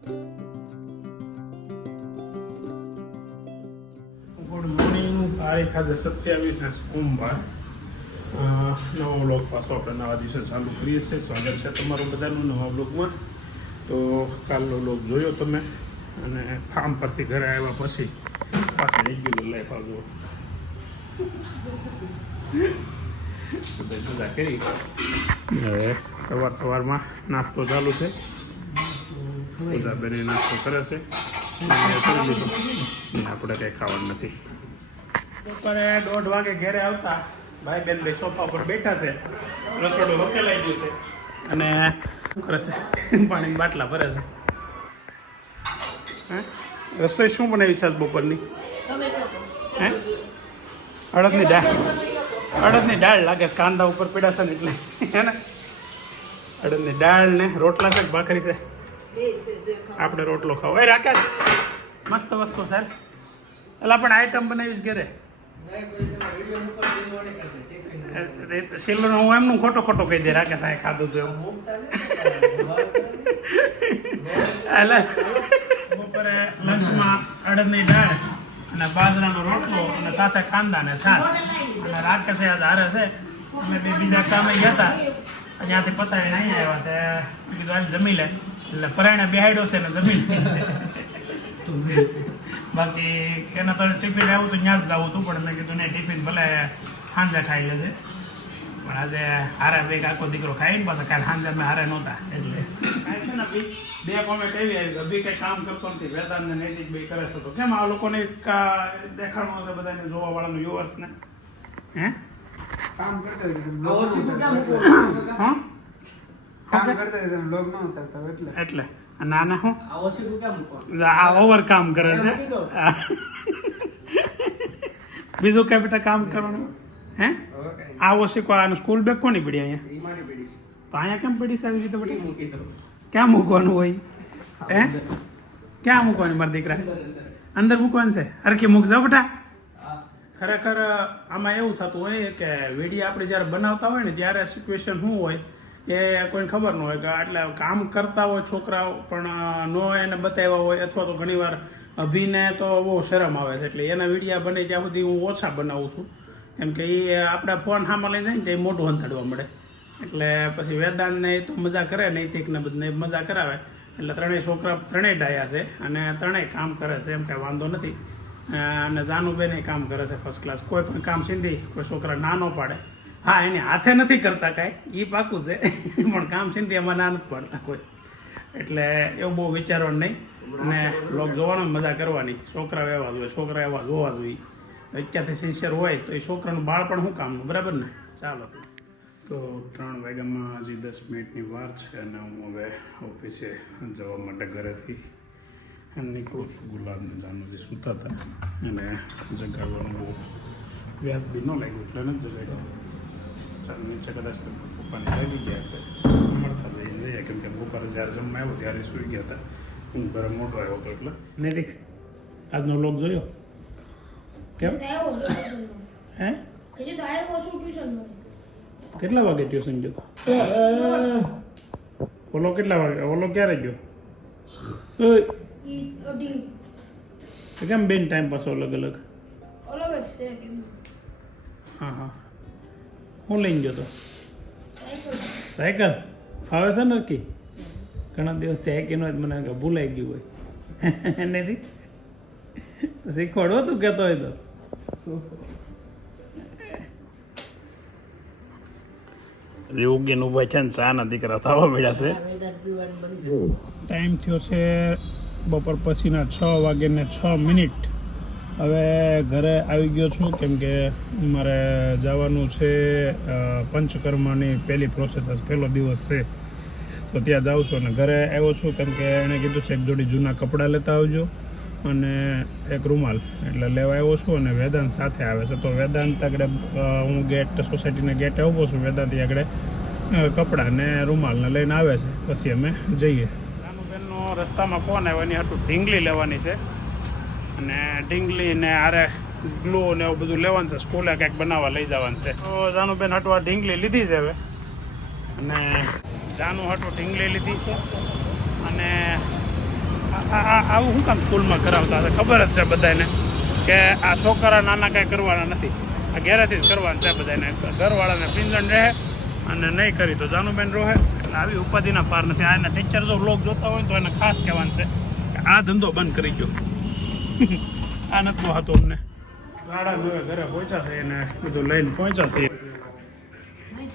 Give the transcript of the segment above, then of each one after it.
Good morning. તારીખ આજે 27 સોમવાર. નવો બ્લોગ પાછો આપણે નવા દિવસે ચાલુ કરીએ છીએ. સ્વાગત છે તમારું બધાનું નવા બ્લોગમાં. તો કાલનો બ્લોગ જોયો તમે, અને ફાર્મ પરથી ઘરે આવ્યા પછી પાછી રેગ્યુલર લાઈફ આવજો. મજા કરી. હવે સવારમાં નાસ્તો ચાલુ છે. પૂજાબેન નાસ્તો કરે છે. આપણે કંઈ ખાવાનું નથી. બપોરે 1:30 વાગે ઘરે આવતા ભાઈ બેન બે સોફા પર બેઠા છે. રસોડું વકેલાઈ ગયું છે અને શું કરે છે? પાણીની બાટલા ભરે છે. હે રસોઈ શું બનાવી છે બપોરની? હે અડદની દાળ લાગે છે. કાંદા ઉપર પીડા છે ને એટલે હે ને. અડદની દાળ ને રોટલા છે, ભાખરી છે. આપણે રોટલો ખાવો. એ રાકેશ મસ્ત વસ્તુ સર. એટલે પણ આઈટમ બનાવીશ ઘરે. સિલ્વર હું એમનું ખોટો કહી દે. રાકેશ આ ખાધું હતું એટલે બપોરે લંચમાં અડદની દાળ અને બાજરાનો રોટલો અને સાથે કાંદા ને છાશ. અને રાકેશ યાદ હારે છે. અમે બે બીજા કામે ગયા હતા, અહીંયાથી પતાવીને અહીંયા આવ્યા. તે કીધું આજે જમી લે, એટલે પરાયણે બેહાડ્યો છે ને જમી લે. બાકી એના તો ટિફિન આવ્યું તો ત્યાં જ જવું હતું, પણ મેં કીધું નહીં, ટિફિન ભલે સાંજે ખાઈ લેજે. પણ આજે હારે બે આખો દીકરો ખાઈને પાછા કાલે સાંજે અમે હારે નહોતા. એટલે કાંઈ છે ને બે કોમેન્ટ એવી આવી, અભી કંઈ કામ કરતો નથી, વેદાંત ને નૈતિક બે કરે છે. તો કેમ આ લોકોને દેખાડવું છે બધાને, જોવા વાળાનું વ્યુઅર્સને? હે કામ કરતા એટલે નાના હું આ ઓવર કામ કરે છે. બીજું કઈ બેટા કામ કરવાનું? હે આ ઓશીકો આનું સ્કૂલ બેગ કોની પડી અહીંયા? તો અહીંયા કેમ પડી છે આવી રીતે બેટા? ક્યાં મૂકવાનું હોય? હે ક્યાં મૂકવાની મારા દીકરા? અંદર મૂકવાનું છે. હરખી મૂક જાવ બેટા. ખરેખર આમાં એવું થતું હોય કે વિડીયો આપણે જ્યારે બનાવતા હોય ને ત્યારે સિચ્યુએશન શું હોય એ કોઈને ખબર ન હોય. કે એટલે કામ કરતા હોય છોકરાઓ પણ નો એને બતાવ્યા હોય, અથવા તો ઘણીવાર અભિને તો બહુ શરમ આવે છે. એટલે એના વિડીયા બને ત્યાં સુધી હું ઓછા બનાવું છું, કેમ કે એ આપણા ફોન સામે લઈ જાય ને એ મોઢું હંથડવા મળે. એટલે પછી વેદાંતને એ તો મજા કરે, નૈતિકને બધાને મજા કરાવે. એટલે ત્રણેય છોકરા ત્રણેય ડાયા છે અને ત્રણેય કામ કરે છે, એમ કાંઈ વાંધો નથી. અને જાનુબેન એ કામ કરે છે ફર્સ્ટ ક્લાસ. કોઈ પણ કામ સિંધી કોઈ છોકરા ના ન પાડે. હા એને હાથે નથી કરતા કાંઈ, એ પાકું છે, પણ કામ સિંધી એમાં ના નથી પાડતા કોઈ. એટલે એવું બહુ વિચારવાનું નહીં. અને લોક જોવાનો મજા કરવાની. છોકરા એવા જોઈએ, છોકરા એવા જોવા જોઈએ. અત્યારથી સિન્સિયર હોય તો એ છોકરાનું બાળપણ શું કામનું, બરાબર ને? ચાલો તો 3 વાગ્યામાં હજી 10 મિનિટની વાર છે અને હું હવે ઓફિસે જવા માટે ઘરેથી નીકળું છું. ગુલાબને જાનુજી સૂતા હતા અને જગાડવાનું બહુ વ્યાજબી ન લાગ્યું એટલે નથી જગાડ્યું. ચાલ નીચે કદાચ પપ્પાને લાગી ગયા છે, મળતા જઈએ, કેમ કે બપોરે જ્યારે જમવા આવ્યો ત્યારે સૂઈ ગયા હતા. હું ઘરે મોટો આવ્યો હતો એટલે. નૈતિક આજનો વ્લોગ જોયો? કેમ? હે કેટલા વાગે ટ્યુશન ગયો? ઓલો કેટલા વાગે? ઓલો ક્યારે ગયો? કેમ બેન ટાઈમ પાસ અલગ અલગ? હા હું લઈને ગયો તો સાયકલ. ફાવે છે ને કી? ઘણા દિવસથી હાકી ન હોય, મને ભૂલાઈ ગયું હોય. એનેથી શીખવાડવો તું કહેતો હોય તો. ઉગીને ઉભા છે ને ચા ના દીકરા થવા મળ્યા છે. ટાઈમ થયો છે બપોર પછીના 6:06. હવે ઘરે આવી ગયો છું, કેમ કે મારે જવાનું છે પંચકર્માની પહેલી પ્રોસેસ, પહેલો દિવસ છે તો ત્યાં જાઉં છું. અને ઘરે આવ્યો છું કેમ કે એણે કીધું છે એક જોડી જૂના કપડાં લેતા આવજો અને એક રૂમાલ, એટલે લેવા આવ્યો છું. અને વેદાંત સાથે આવે છે, તો વેદાંત આગળ હું ગેટ સોસાયટીના ગેટે ઊભો છું. વેદાંત આગળ કપડાં ને રૂમાલને લઈને આવે છે, પછી અમે જઈએ. જાનુબેનનો રસ્તામાં ફોન આવ્યો, એની હાટું ઢીંગલી લેવાની છે. અને ઢીંગલી ને આરે ગ્લુ ને એવું બધું લેવાનું છે, સ્કૂલે કંઈક બનાવવા લઈ જવાનું છે. તો જાનુબેન હાટું આ ઢીંગલી લીધી છે હવે. અને જાનુ હાટું ઢીંગલી લીધી છે અને આવું શું કામ સ્કૂલમાં કરાવતા હશે? ખબર જ છે બધાને કે આ છોકરા નાના કાંઈ કરવાના નથી, આ ઘેરેથી જ કરવાનું છે બધાને. ઘરવાળાને પિંજણ રહે અને નહીં કરી તો જાનુબેન રોહે. એટલે આવી ઉપાધિના પાર નથી. આ એના ટીચર જો બ્લોગ જોતા હોય તો એને ખાસ કહેવાનું છે કે આ ધંધો બંધ કરી ગયો. આ નથી હતો અમને. 9:30 ઘરે પહોંચ્યા છે એને બધું લઈને પહોંચ્યા છે.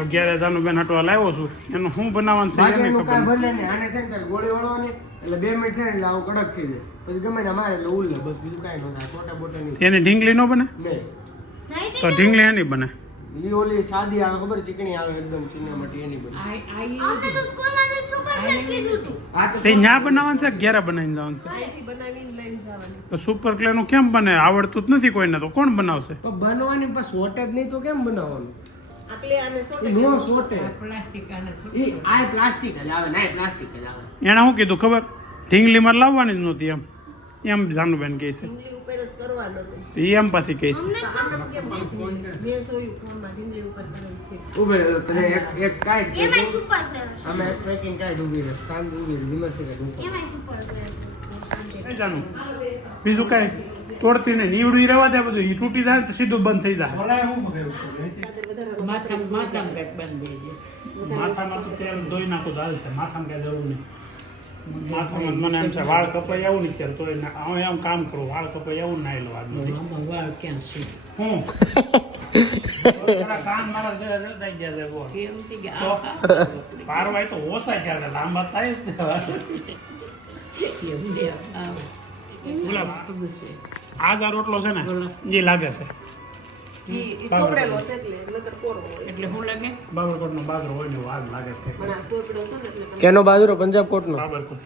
અગિયારે જાનુબેન હટવા લાવ્યો છું. એનું શું બનાવવાનું છે એને ખબર નથી. આને છે ને ગોળી વળવાની એટલે 2 મિનિટ થાય એટલે આવું કડક થઈ જાય. પછી ગમે ને મારે એટલે ઉલ્લે બસ, બીજું કાંઈ ન થાય. છોટા બોટા નહીં. એની ઢીંગલી ન બને નહીં તો ઢીંગલી એની બને. ઈ ઓલી સાદી આવે ખબર, ચીકણી આવે એકદમ ચીનામાટી, એની બને. તે ન્યા બનાવવાનું છે કે ઘેરે બનાવીને જવાનું છે? તો સુપર ક્લે નું કેમ બને? આવડતું જ નથી કોઈને, તો કોણ બનાવશે? પણ બનવાની પણ સોટે જ નહીં તો કેમ બનાવવાનું? એને શું કીધું ખબર? ઢીંગલીમાં લાવવાની જ નહોતી એમ જાનુબેન કહે છે. એ એમ પાછી કહે છે. જાનું બીજું કઈ તોડતી નહીં, નીવડું રહેવા દે. બધું ઈ તૂટી જાય તો સીધું બંધ થઈ જાય. માથામાં તો તેલ ધોઈ નાખું તો હાલશે. માથામાં કઈ જરૂર નહીં. માથામાં મને એમ છે વાળ કપાઈ આવું નહીં ત્યારે તો હું એમ કામ કરું. વાળ કપાઈ આવું ના લો હું કાન મારા થઈ ગયા છે. પારવાય તો ઓછા ગયા છે, લાંબા થાય જ. આ જા રોટલો છે ને એ લાગે છે બાબરકોટ નો બાજરો હોય ને આગ લાગે છે. કેનો બાજરો? પંજાબકોટ નો. બાબરકોટ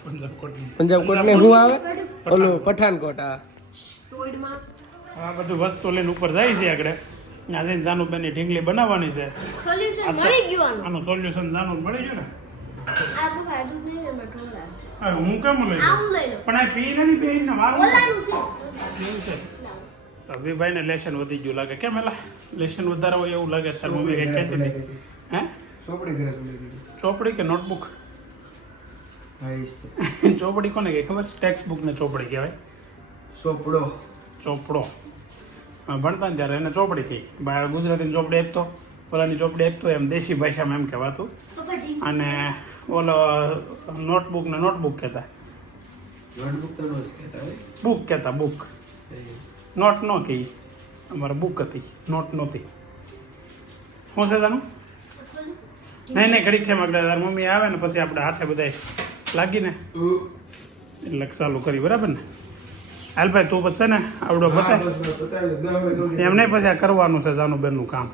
પંજાબકોટ ને શું આવે? ઓલું પઠાણકોટ. આ બધું વસ્તુ લઈને ઉપર જાય છે આગળ. ત્યાં જઈને જાનુબેન ની ઢીંગલી બનાવવાની છે. આનું સોલ્યુશન જાનુ મળી ગયું ને. હું કેમ લઈ પણ આ પી ને બે ને મારું અભિભાઈ ને લેશન વધી ગયું લાગે. કેમ એલા લેશન વધારે હોય એવું લાગે? તાર મમ્મી કઈ કહેતી હતી. હે ચોપડી કે નોટબુક? ચોપડી કોને કઈ ખબર? ટેક્સ્ટ બુક ને ચોપડી કહેવાય. ચોપડો ભણતા ને ત્યારે એને ચોપડી કહી. ગુજરાતીની ચોપડી આપતો, ઓલાની ચોપડી આપતો, એમ દેશી ભાષામાં એમ કહેવાતું. અને ઓલો નોટબુક ને નોટબુક કહેતા. બુક કહેતા, બુક. નોટ ન કહી, અમારે બુક હતી, નોટ નહોતી. શું છે તાનું? નહીં ઘડીક છે આગળ તાર મમ્મી આવે ને પછી આપણે હાથે બધા લાગીને એટલે ચાલુ કરી. બરાબર ને? હાલ ભાઈ તું પછી ને આવડો બતાય એમ નહીં. પછી આ કરવાનું છે જાનુબેન નું કામ.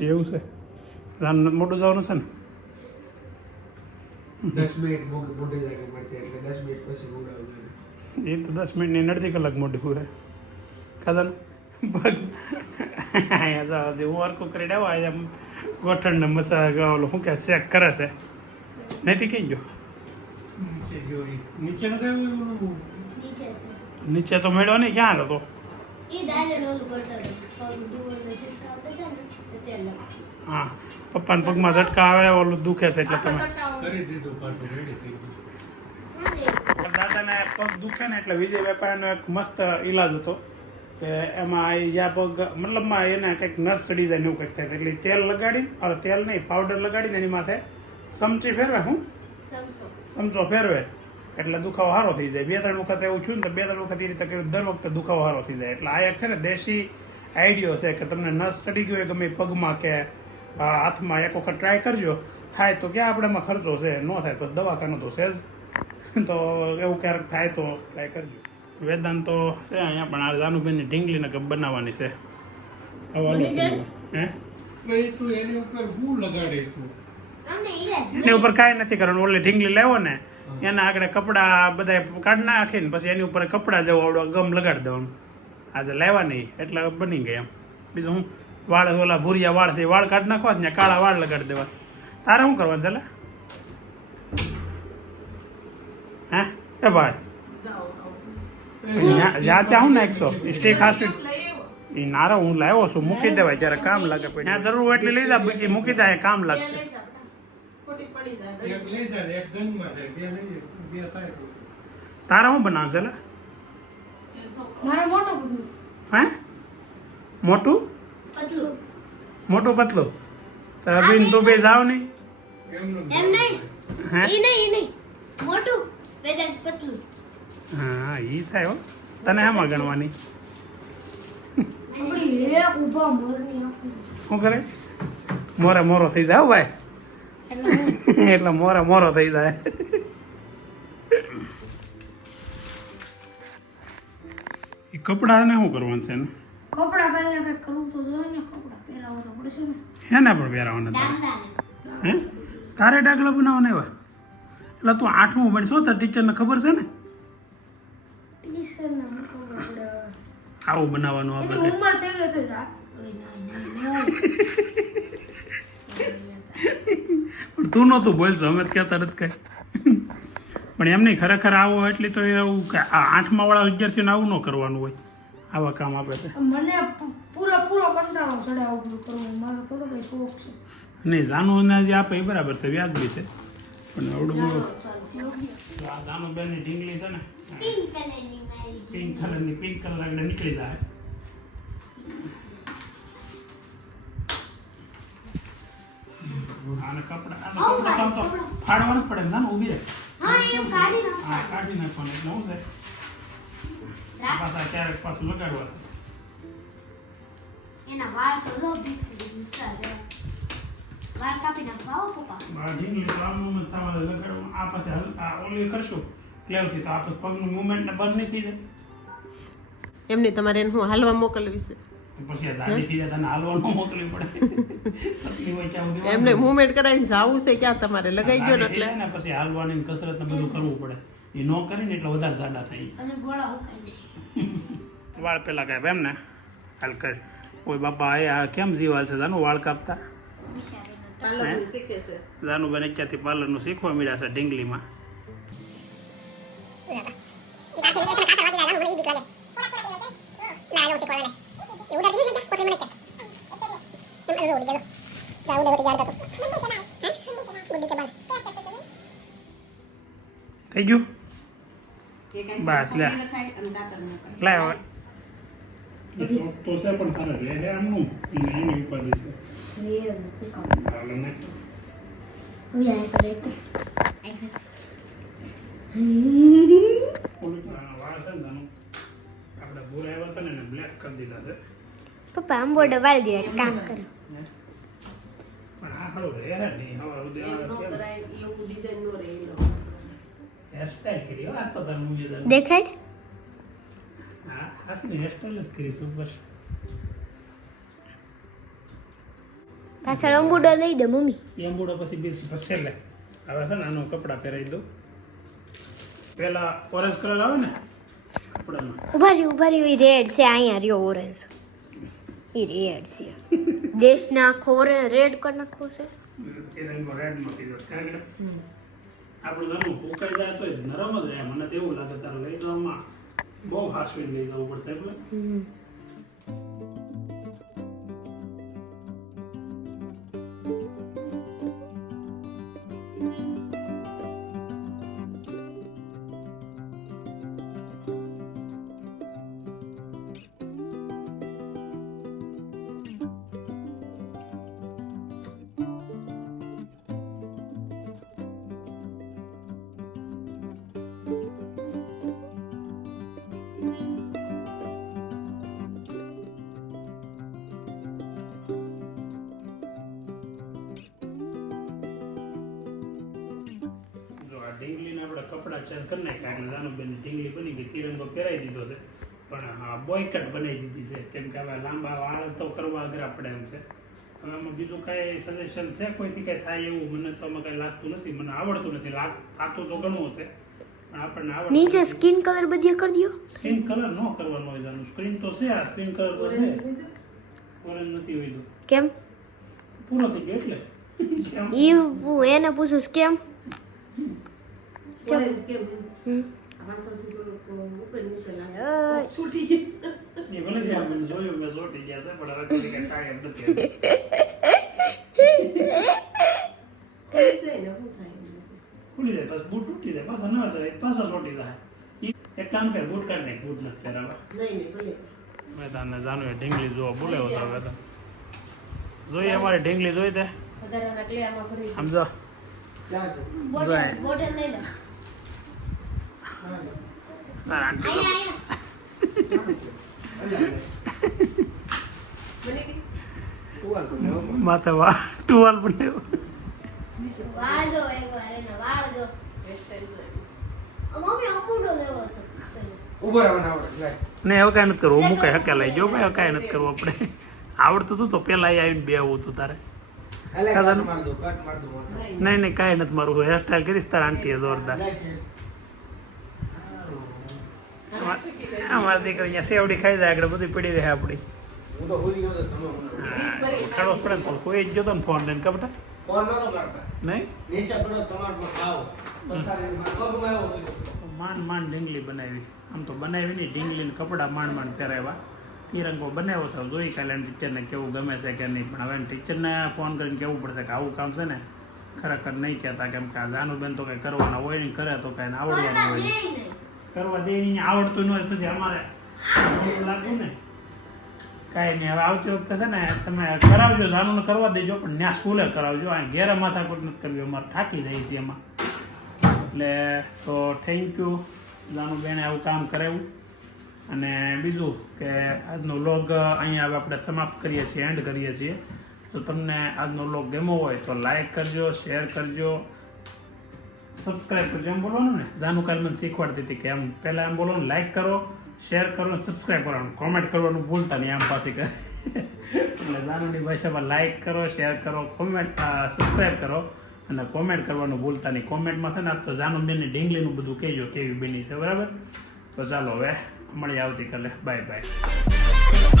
એવું છે? જાન મોટું જવાનું છે ને? 10 મિનિટ મોઢે જાય મળશે એટલે 10 મિનિટ પછી ઉડાવજો. એ તો 10 મિનિટની અડધી કલાક મોઢું હોય ખાધા ને હું વર્કો કરી દેવા એમ ગોઠણને મસાલા ઓલો શું કે ચેક કરે છે. નથી કઈ ગયો નીચે નીચે તો મેળ્યો નહીં. ક્યાં હતો? હા પપ્પાના પગમાં ઝટકા આવે ઓલું દુખે છે એટલે તમે દાદાને પગ દુખે ને એટલે વિજય વેપારીનો એક મસ્ત ઈલાજ હતો કે એમાં જ્યાં પગ મતલબમાં એને કંઈક નસ ચડી જાય એવું કંઈક થાય એટલે તેલ લગાડી, અરે તેલ નહીં પાવડર લગાડીને એની માથે સમચી ફેરવે. હું સમચો ફેરવે એટલે દુખાવો સારો થઈ જાય. 2-3 વખત એવું છું ને તો 2-3 વખત એ રીતે કર્યું, દર વખતે દુખાવો સારો થઈ જાય. એટલે આ એક છે ને દેશી આઈડિયો છે કે તમને નસ ચડી ગયો ગમે પગમાં કે હાથમાં, એક વખત ટ્રાય કરજો. થાય તો ક્યાં આપણેમાં ખર્ચો છે, ન થાય પછી દવાખાનું તો છે જ. તો એવું ક્યારેક થાય તો ટ્રાય કરજો. વેદાંત તો છે અહીંયા પણ આ જાનુબેનની ઢીંગલીને કપ બનાવવાની છે. એની ઉપર કાંઈ નથી કરવાનું. ઓલી ઢીંગલી લાવો ને એના આગળ કપડા બધા કાઢ નાખીને પછી એની ઉપર કપડા જેવો આવડો ગમ લગાડી દેવાનું. આજે લાવ્યા નહીં એટલે બની ગયા એમ. બીજું હું વાળ ઓલા ભૂરિયા વાળ છે વાળ કાઢ નાખવા ને કાળા વાળ લગાડી દેવા. તારે શું કરવાનું છે? હે એ ભાઈ જ્યાં ત્યાં હું નાખશો સ્ટીક હાસવી એ નારો હું લાવ્યો છું મૂકી દેવાય જ્યારે કામ લાગે. ત્યાં જરૂર હોય એટલે લઈ જા, બીજી મૂકી દે કામ લાગશે. એક લઈ જાય એક ગનમાં જાય બે લઈ બે થાય તો. તારા શું બનાવશે લે મારો મોટો બધું હે મોટું પતલું મોટું પતલું તો અભિન તું બે જાવ નહીં એમનું એમ નહીં હે ઈ નહીં મોટું વેદાંત પતલું હા ઈ થાય હો તને હેમાં ગણવાની આપણી એક ઊભા મોરની આંખો શું કરે મોરે મોરો થઈ જાય હો ભાઈ એટલે એટલે મોરે મોરો થઈ જાય એ કપડાને શું કરવાનું છે ને કપડા પહેલા કઈ કરવું તો જોઈએ ને કપડા પહેરાવો તો પડશે ને હેને પણ પહેરવાના તારે ડાગલાને હે તારે ડાકલા બનાવવાના એવા એટલે તું 8મું ભણશો તો ટીચરને ખબર છે ને ટીચર ના ખબર પડે આવું બનાવવાનું એની આપણે ઉંમર થઈ ગઈ તો જા ઓય નહીં પણ તું નહોતું બોલશો અમે તો કહેતા નથી કઈ પણ એમ નહીં ખરેખર આવો એટલે તો એવું કે આ 8મા વાળા વિદ્યાર્થીઓને આવું ન કરવાનું હોય આવા કામ આપે છે મને પૂરો કંટાળો ચડે આવું કરવું મારો થોડો કઈ શોખ છે નહીં જાનુને જે આપે એ બરાબર છે વ્યાજબી છે પણ આવડું બધું આ જાનુબેનની ઢીંગલી છે ને પિંક કલરની મારી પિંક કલરની પિંક કલર આગળ નીકળી જાય આને કપડા કામ તો ફાડવાનું જ પડે ને ઊભી રહે હા એમ કાઢી નાખ હા કાઢી નાખવાનું એટલે શું છે પાછા ક્યારેક પાછું લગાડવા એના વાળ તો લો બીકરા છે વાળ કાપી નાખવા આવો પપ્પા આ ઢીંગલી તો આમ જ તમારે લગાડવું આ પાસે આ ઓલી કરશું ક્લેવથી તો આ પછી પગનું મુવમેન્ટ ને બંધ નહીં થઈ જાય એમને તમારે એને હું હાલવા મોકલવી છે પછી આ જાડી થઈ જાય તને હાલવાનું મોકલવી પડે તકલીફ હોય ત્યાં સુધી એમને મુવમેન્ટ કરાવીને જાવું છે ક્યાં તમારે લગાઈ ગયો ને જાડી થઈ એટલે જાય ને પછી હાલવાની ને કસરત ને બધું કરવું પડે એ ન કરીને એટલે વધારે જાડા થાય અને ગોળા ઉકાઈ વાળ પેલા કાપ એમ ને હાલ કર ઓય બાપા આ કેમ જીવાલ છે જાનું વાળ કાપતા બિચારીને પાર્લરનું શીખે છે જાનુબેન અત્યારથી પાર્લરનું શીખવા મળ્યા છે ઢીંગલીમાં થઈ ગયું બસ લે લાવ તો છે પણ તારે લે આમનું એની ઉપાધિ છે રે કુકા હાલો ને હવે આ કરે તો ઓલી વાળ છે ને જાનું આપણે ભૂરા આવ્યા હતા ને એને બ્લેક કરી દીધા છે પપ્પા આમ બોર્ડ વાળ દે કામ કરો પણ આ હારું રહે નહીં હવે સુધી એવું ડિઝાઇન નો રહે હેરસ્ટાઈલ કરી હો આસ્તા તાર મુજે દેખાડ હા આસને હેરસ્ટાઈલ જ કરી સુપર પાછળ અંબુડો લઈ દે મમ્મી એમ બુડો પછી બેસી પછી લે હવે છે ને આનું કપડાં પહેરાવી દઉં પેલા ઓરેન્જ કલર આવે ને કપડામાં ઉભા રહી રેડ છે અહીંયા રહ્યો ઓરેન્જ એ રેડ છે દેશના આખો રેડ કરી નાખવો છે એ રંગો રેડ માં કીધો કારણ કે આપણું ઘરનું ફૂંકાઈ જાય તો નરમ જ રહે મને તો એવું લાગે તારે લઈ જવામાં બહુ હાસવીને લઈ જવું પડશે એટલે ઢીંગલીને આપણે કપડાં ચેન્જ કરી નાખ્યા એટલે જાનુબેન ઢીંગલી બની ગઈ તિરંગો પહેરાવી દીધો છે પણ હા બોયકટ બનાવી દીધી છે કેમ કે હવે લાંબા વાળ તો કરવા અઘરા પડે એમ છે હવે આમાં બીજું કાંઈ સજેશન છે કોઈથી કાંઈ થાય એવું મને તો આમાં કાંઈ લાગતું નથી મને આવડતું નથી થતું તો ઘણું હશે પણ આપણને આવડતું નીચે સ્કિન કલર બધી કરી દો સ્કિન કલર ન કરવાનો હોય જાનું સ્ક્રીન તો છે આ સ્કિન કલર તો છે ઓરેન્જ નથી હોય તો કેમ પૂરો થઈ ગયો એટલે કેમ? એને પૂછું કેમ ઓરેન્જ કેમ હમ. વાસણથી થોડુંક ઉપર નીચે લાગે અ, છૂટી ગઈ એ ભલે છે મને જોયું મેં સોટી ગયા છે પણ હવે કદી કાંઈ કાંઈ એમ નથી ખુલી જાય પાછું બૂટ તૂટી જાય પાછા નવા સર પાછા ચોટી જાય એક કામ કર બૂટ કાઢ નાખ બૂટ નથી પહેરાવા મેદાન જાનું ઢીંગલી જોવા બોલાવો તો હવે જોઈએ અમારે ઢીંગલી જોઈ તે સમજો ક્યાં છે જોઈ બોટલ લઈ લો તારા આંટી તો ટુવાલ પર લેવો પડે. માથે ટુવાલ પણ લેવો વાળ જો એકવાર એના વાળ જો મમ્મી અકુડો લેવો હતો ઊભો રહેવાના આવડે જાય ને હવે કાંઈ નથી કરવું હું કઈ હકે લઈ જાઓ ભાઈ હવે કાંઈ નથી કરવું આપણે આવડતું હતું તો પેલા આવીને બે આવું હતું તારે એટલે ખાવાનું? કટ માર દો નહીં નહીં કાંઈ નથી મારું હેરસ્ટાઈલ કરીશ તારા આંટીએ જોરદાર અમારી દીકરી અહીંયા સેવડી ખાઈ જાય આગળ બધી પડી રહે આપણી હું તો ભૂલી ગયો તો તમે ખડો પડે ને તો કોઈ જ જતો ને ફોન લઈને કપટા ફોન નતો મારતા નહીં નીચે પડો તમાર પર આવો પથારી પગમાં આવ્યો છે માંડ ઢીંગલી બનાવી આમ તો બનાવી નહીં ઢીંગલીને કપડાં માંડ પહેરાવ્યા તિરંગો બનાવ્યો છે જોઈ કાલે ટીચરને કેવું ગમે છે કે નહીં પણ હવે ટીચરને ફોન કરીને કહેવું પડશે કે આવું કામ છે ને ખરેખર નહીં કહેતા કેમ કે આ જાનુબેન તો કંઈ કરવાના હોય નહીં કરે તો કાંઈ આવડવાનું હોય નહીં. કરવા દે નહીં આવડતું ન હોય પછી અમારે લાગવું ને કાંઈ નહીં હવે આવતી વખતે છે ને તમે કરાવજો જાનુને કરવા દેજો પણ ત્યાં સ્કૂલે કરાવજો આ ઘેરે માથાકૂટ નથી કરવી અમારે થાકી જાય છે એમાં એટલે તો થેન્ક યુ જાનુબેને આવું કામ કરાવ્યું અને બીજું કે આજનો વ્લોગ અહીંયા હવે આપણે સમાપ્ત કરીએ છીએ એન્ડ કરીએ છીએ તો તમને આજનો વ્લોગ ગમ્યો હોય તો લાઈક કરજો શેર કરજો સબસ્ક્રાઈબ કરજો એમ બોલવાનું ને જાનુ કાલ મને શીખવાડતી હતી કે એમ પહેલાં એમ બોલો લાઈક કરો શેર કરો અને સબસ્ક્રાઈબ કરવાનું કોમેન્ટ કરવાનું ભૂલતા નહીં આમ પાછી કરે એટલે જાનુની ભાષામાં લાઈક કરો શેર કરો કોમેન્ટ સબસ્ક્રાઈબ કરો અને કોમેન્ટ કરવાનું ભૂલતા નહીં કોમેન્ટમાં છે ને આજ તો જાનુબેનની ઢીંગલીનું બધું કહેજો કેવી બની છે બરાબર તો ચાલો હવે મળીએ આવતીકાલે બાય બાય